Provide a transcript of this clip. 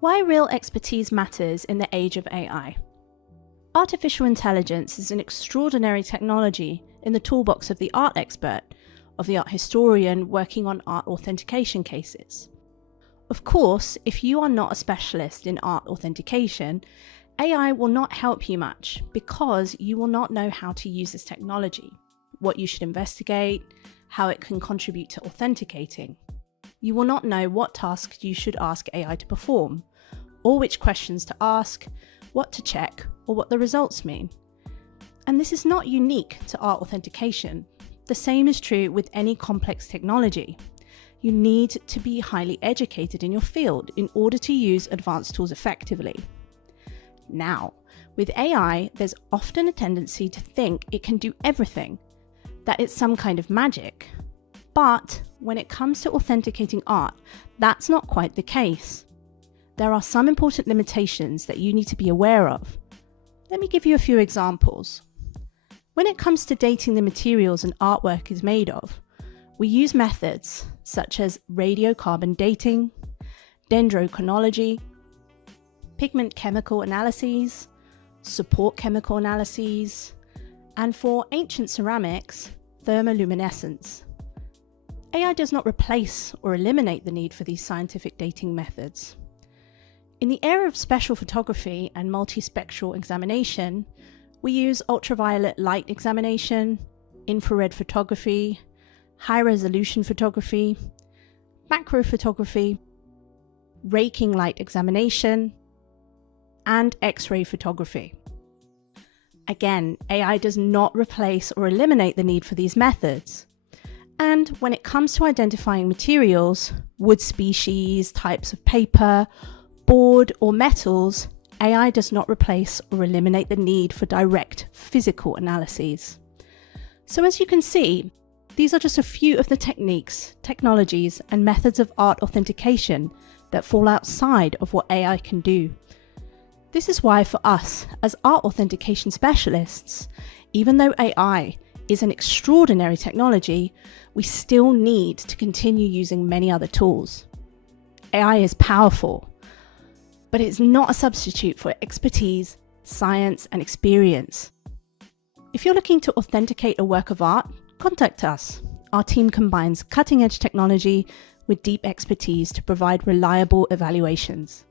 Why real expertise matters in the age of AI. Artificial intelligence is an extraordinary technology in the toolbox of the art expert, of the art historian working on art authentication cases. Of course, if you are not a specialist in art authentication, AI will not help you much because you will not know how to use this technology, what you should investigate, how it can contribute to authenticating. You will not know what tasks you should ask AI to perform, or which questions to ask, what to check, or what the results mean. And this is not unique to art authentication. The same is true with any complex technology. You need to be highly educated in your field in order to use advanced tools effectively. Now, with AI, there's often a tendency to think it can do everything, that it's some kind of magic. But when it comes to authenticating art, that's not quite the case. There are some important limitations that you need to be aware of. Let me give you a few examples. When it comes to dating the materials an artwork is made of, we use methods such as radiocarbon dating, dendrochronology, pigment chemical analyses, support chemical analyses, and for ancient ceramics, thermoluminescence. AI does not replace or eliminate the need for these scientific dating methods. In the area of special photography and multispectral examination, we use ultraviolet light examination, infrared photography, high-resolution photography, macro photography, raking light examination, and X-ray photography. Again, AI does not replace or eliminate the need for these methods. And when it comes to identifying materials, wood species, types of paper, board, or metals, AI does not replace or eliminate the need for direct physical analyses. So as you can see, these are just a few of the techniques, technologies, and methods of art authentication that fall outside of what AI can do. This is why for us, as art authentication specialists, even though AI is an extraordinary technology, we still need to continue using many other tools. AI is powerful, but it's not a substitute for expertise, science, and experience. If you're looking to authenticate a work of art, contact us. Our team combines cutting-edge technology with deep expertise to provide reliable evaluations.